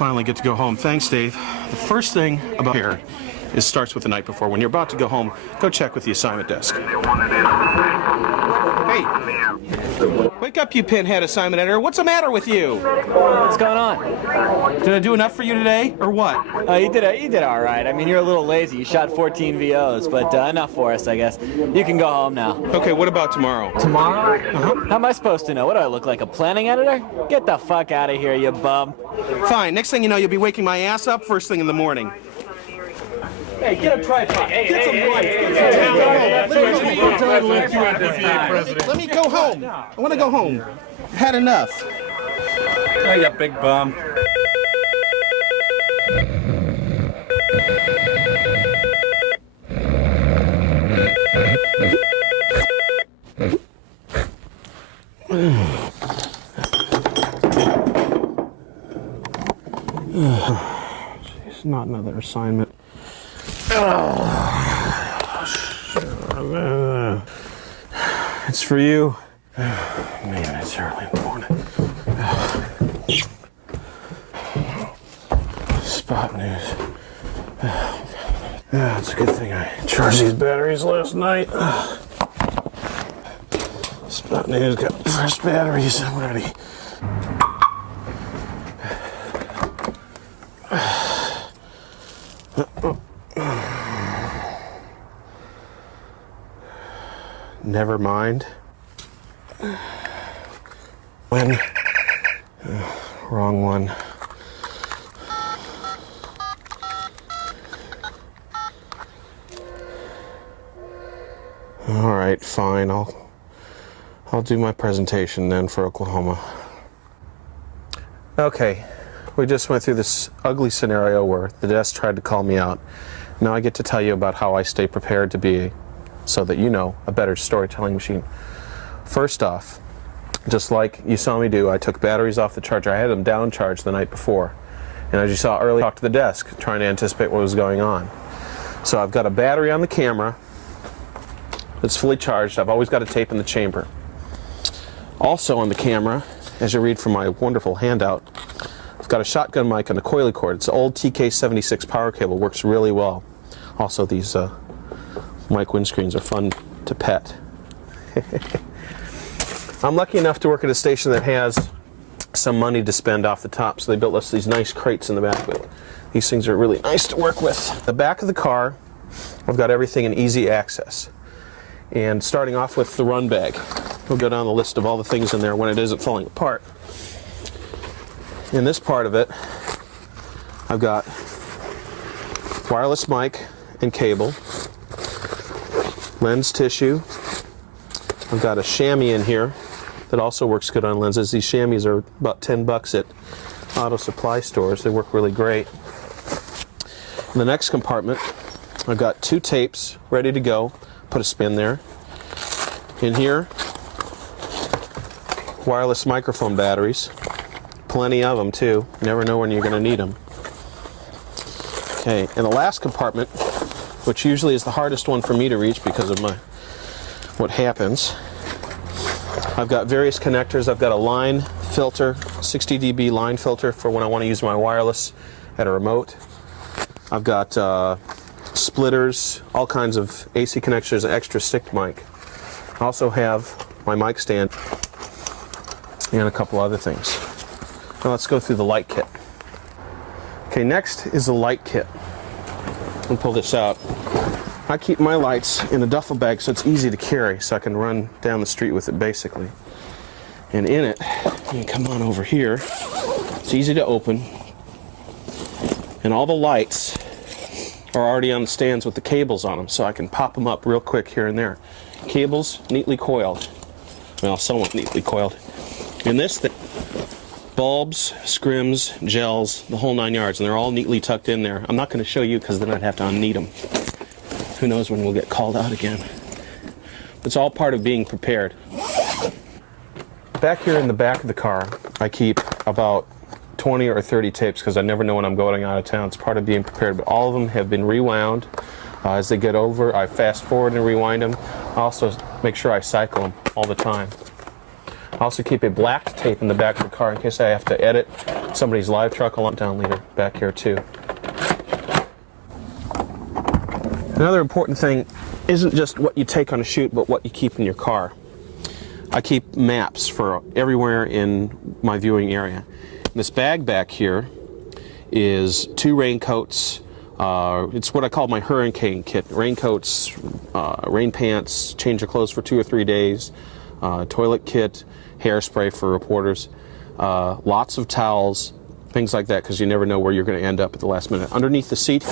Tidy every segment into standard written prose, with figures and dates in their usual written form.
finally get to go home. Thanks, Dave. The first thing about here is starts with the night before. When you're about to go home, go check with the assignment desk. Hey, wake up, you pinhead assignment editor. What's the matter with you? What's going on? Did I do enough for you today, or what? You did all right. I mean, you're a little lazy. You shot 14 VOs, but enough for us, I guess. You can go home now. Okay, what about tomorrow? Tomorrow? How am I supposed to know? What do I look like, a planning editor? Get the fuck out of here, you bum. Fine. Next thing you know, you'll be waking my ass up first thing in the morning. Hey, get a tripod. Get some lights. Let me go home. I want to go home. I've had enough. Oh, you big bum. Jeez, not another assignment. It's for you. Man, it's early in the morning. Spot news. Yeah, it's a good thing I charged these batteries last night. Spot news got fresh batteries. I'm ready. Never mind. When? Wrong one. All right, fine. I'll do my presentation then for Oklahoma. Okay, we just went through this ugly scenario where the desk tried to call me out. Now I get to tell you about how I stay prepared to be, so that you know, a better storytelling machine. First off, just like you saw me do, I took batteries off the charger. I had them down charged the night before. And as you saw earlier, I talked to the desk, trying to anticipate what was going on. So I've got a battery on the camera that's fully charged. I've always got a tape in the chamber. Also on the camera, as you read from my wonderful handout, I've got a shotgun mic and a coily cord. It's an old TK76 power cable, works really well. Also, these mic windscreens are fun to pet. I'm lucky enough to work at a station that has some money to spend off the top, so they built us these nice crates in the back of it. These things are really nice to work with. The back of the car, I've got everything in easy access. And starting off with the run bag, we'll go down the list of all the things in there when it isn't falling apart. In this part of it, I've got wireless mic and cable, lens tissue. I've got a chamois in here that also works good on lenses. These chamois are about $10 at auto supply stores. They work really great. In the next compartment, I've got 2 tapes ready to go. Put a spin there. In here, wireless microphone batteries. Plenty of them too. You never know when you're going to need them. Okay, in the last compartment, which usually is the hardest one for me to reach because of what happens, I've got various connectors. I've got a line filter, 60 dB line filter for when I want to use my wireless at a remote. I've got splitters, all kinds of AC connectors, an extra stick mic. I also have my mic stand and a couple other things. Now let's go through the light kit. Okay, next is the light kit. I'll pull this out. I keep my lights in a duffel bag so it's easy to carry, so I can run down the street with it basically. And in it, you can come on over here. It's easy to open. And all the lights are already on the stands with the cables on them, so I can pop them up real quick here and there. Cables neatly coiled. Well, somewhat neatly coiled. And this thing, bulbs, scrims, gels, the whole 9 yards, and they're all neatly tucked in there. I'm not going to show you because then I'd have to unneat them. Who knows when we'll get called out again. It's all part of being prepared. Back here in the back of the car, I keep about 20 or 30 tapes because I never know when I'm going out of town. It's part of being prepared, but all of them have been rewound. As they get over, I fast forward and rewind them. I also make sure I cycle them all the time. I also keep a black tape in the back of the car in case I have to edit somebody's live truck alarm down leader back here too. Another important thing isn't just what you take on a shoot, but what you keep in your car. I keep maps for everywhere in my viewing area. This bag back here is 2 raincoats. It's what I call my hurricane kit. Raincoats, rain pants, change of clothes for 2 or 3 days, toilet kit, hairspray for reporters, lots of towels, things like that, because you never know where you're going to end up at the last minute. Underneath the seat,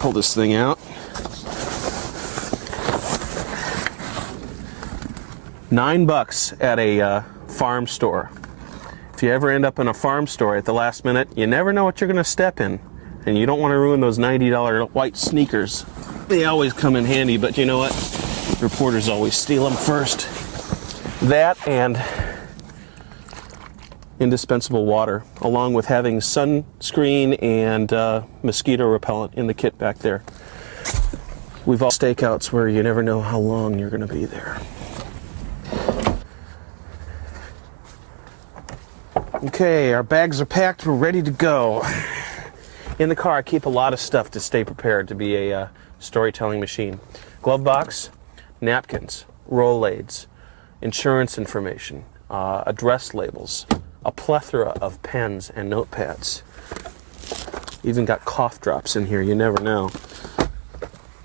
pull this thing out. $9 at a farm store. If you ever end up in a farm store at the last minute, you never know what you're going to step in. And you don't want to ruin those $90 white sneakers. They always come in handy, but you know what? Reporters always steal them first. That and indispensable water, along with having sunscreen and mosquito repellent in the kit back there. We've all stakeouts where you never know how long you're going to be there. Okay, our bags are packed, we're ready to go. In the car, I keep a lot of stuff to stay prepared to be a storytelling machine. Glove box, napkins, Rolaids, insurance information, address labels, a plethora of pens and notepads. Even got cough drops in here, you never know.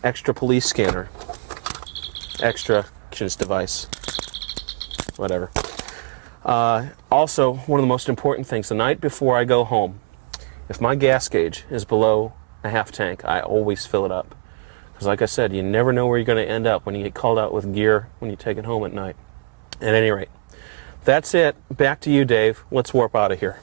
Extra police scanner, extra kitchen device, whatever. Also, one of the most important things, the night before I go home, if my gas gauge is below a half tank, I always fill it up. Because like I said, you never know where you're going to end up when you get called out with gear when you take it home at night. At any rate, that's it. Back to you, Dave. Let's warp out of here.